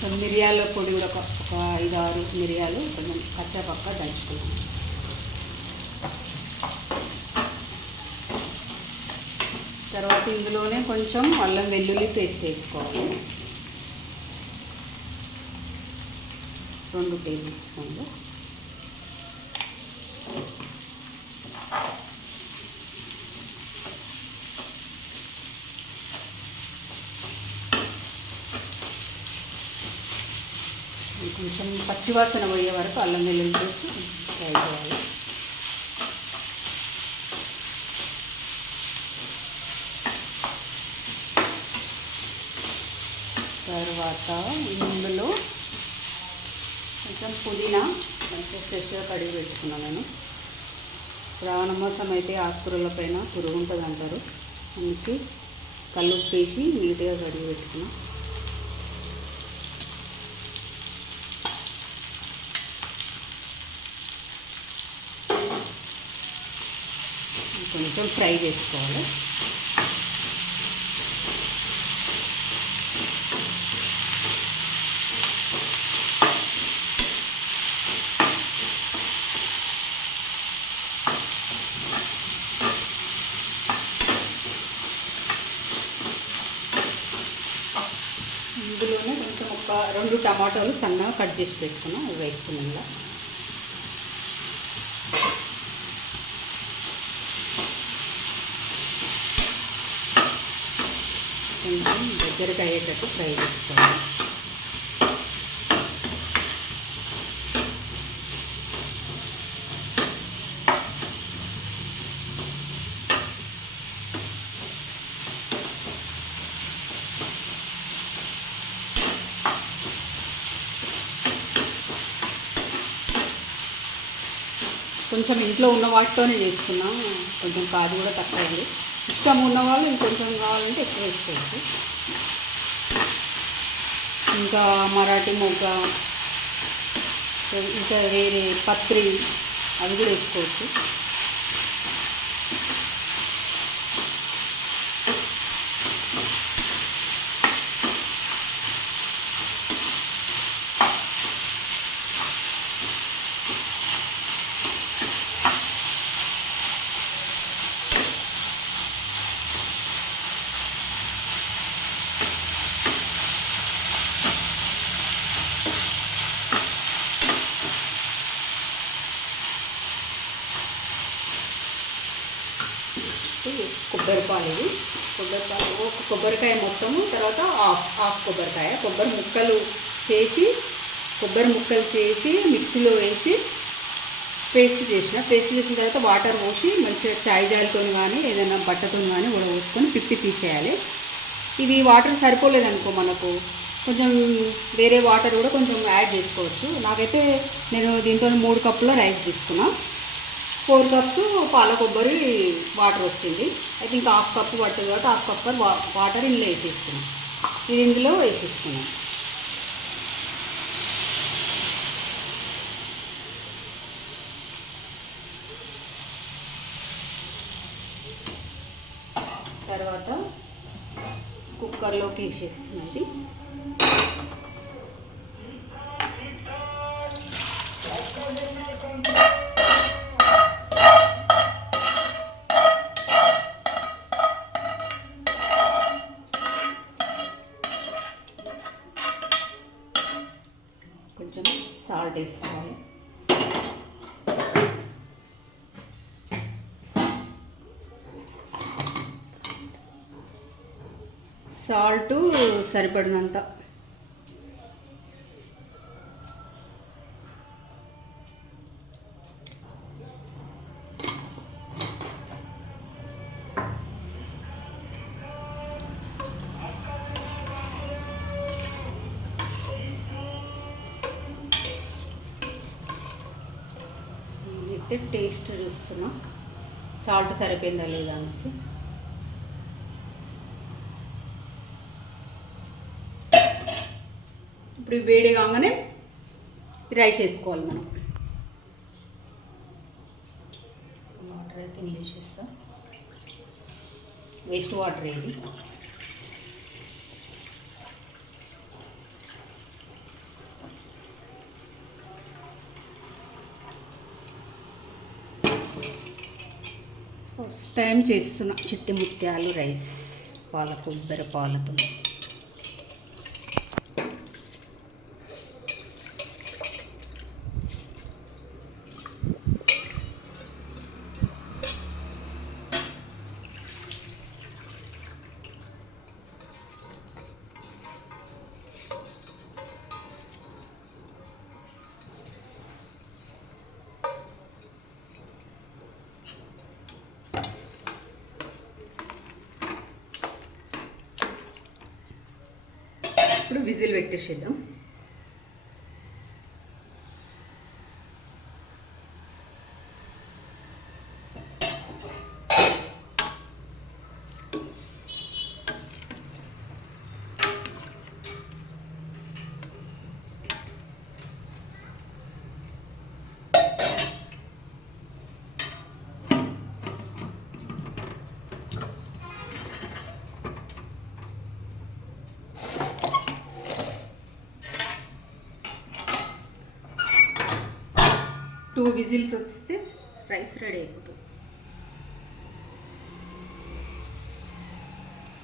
కొంచెం మిరియాల పొడి కూడా ఒక 5-6 మిరియాలు కొంచెం కచ్చాపక్క దంచుకున్నాం. తర్వాత ఇందులోనే కొంచెం అల్లం వెల్లుల్లి పేస్ట్ వేసుకోవాలి, 2 టేబుల్ స్పూన్లు. కొంచెం పచ్చివాసన పోయే వరకు అల్లం వెల్లుల్లి పేస్ట్ ఫ్రై చేయాలి. తర్వాత ఇందులో కొంచెం పుదీనా మంచిగా ఫ్రెష్గా కడిగి పెట్టుకున్నాను నేను. శ్రావణ మాసం అయితే ఆకుకూరల పైన పురుగు ఉంటుంది అంటారు, అందుకే కల్లుప్పు వేసి నీట్గా కడిగి పెట్టుకున్నాను. కొంచెం ఫ్రై చేసుకోవాలి. ఇందులోనే కొంచెం ఒక 2 టమాటాలు సన్నగా కట్ చేసి పెట్టుకున్నాం, అవి వేసుకున్నాం. ఇలా కొంచెం దగ్గరకు అయ్యేటట్టు ఫ్రై చేసుకోవాలి. కొంచెం ఇంట్లో ఉన్న వాటితోనే చేసుకున్నా, కొంచెం కాదు కూడా తక్కువ ఉంది. ఇష్టం ఉన్న వాళ్ళు ఇంకొంచెం కావాలంటే ఎక్కువ వేసుకోవచ్చు. ఇంకా మరాఠీ మొగ్గ, ఇంకా వేరే పత్రి అవి కూడా వేసుకోవచ్చు. కొబ్బరిపాలు, ఇవి కొబ్బరిపాలు, ఒక కొబ్బరికాయ మొత్తము, తర్వాత హాఫ్ కొబ్బరికాయ, కొబ్బరి ముక్కలు చేసి మిక్సీలో వేసి పేస్ట్ చేసిన తర్వాత వాటర్ పోసి మంచిగా చాయ్ జాలితో కానీ ఏదైనా బట్టతో కానీ ఉడబోసుకొని పిప్పి తీసేయాలి. ఇవి వాటర్ సరిపోలేదనుకో మనకు కొంచెం వేరే వాటర్ కూడా కొంచెం యాడ్ చేసుకోవచ్చు. నాకైతే నేను దీంతో 3 కప్పుల రైస్ తీసుకున్నా, 4 కప్స్ పాల కొబ్బరి వాటర్ వచ్చింది. అయితే ఇంకా హాఫ్ కప్పు పడుతుంది కాబట్టి హాఫ్ కప్ వాటర్ ఇందులో వేసేసుకున్నాం. ఇది ఇందులో వేసేసుకున్నాం. తర్వాత కుక్కర్లోకి వేసేస్తున్నది. కొంచెం సాల్ట్ వేసుకోవాలి. సాల్ట్ సరిపడినంత. అయితే టేస్ట్ చూస్తున్నా సాల్ట్ సరిపోయిందా లేదా అనేసి. ఇప్పుడు వేడి కాగానే రైస్ వేసుకోవాలి మనం. వాటర్ అయితే వేసేస్తా, వేస్ట్ వాటర్ ఏది. ఫస్ట్ టైం చేస్తున్నా చిట్టి ముత్యాలు రైస్ పాల కొబ్బరి పాలతో. ఇప్పుడు విజిల్ పెట్టేసేద్దాం. టూ విజిల్స్ వస్తే రైస్ రెడీ అయిపోతుంది.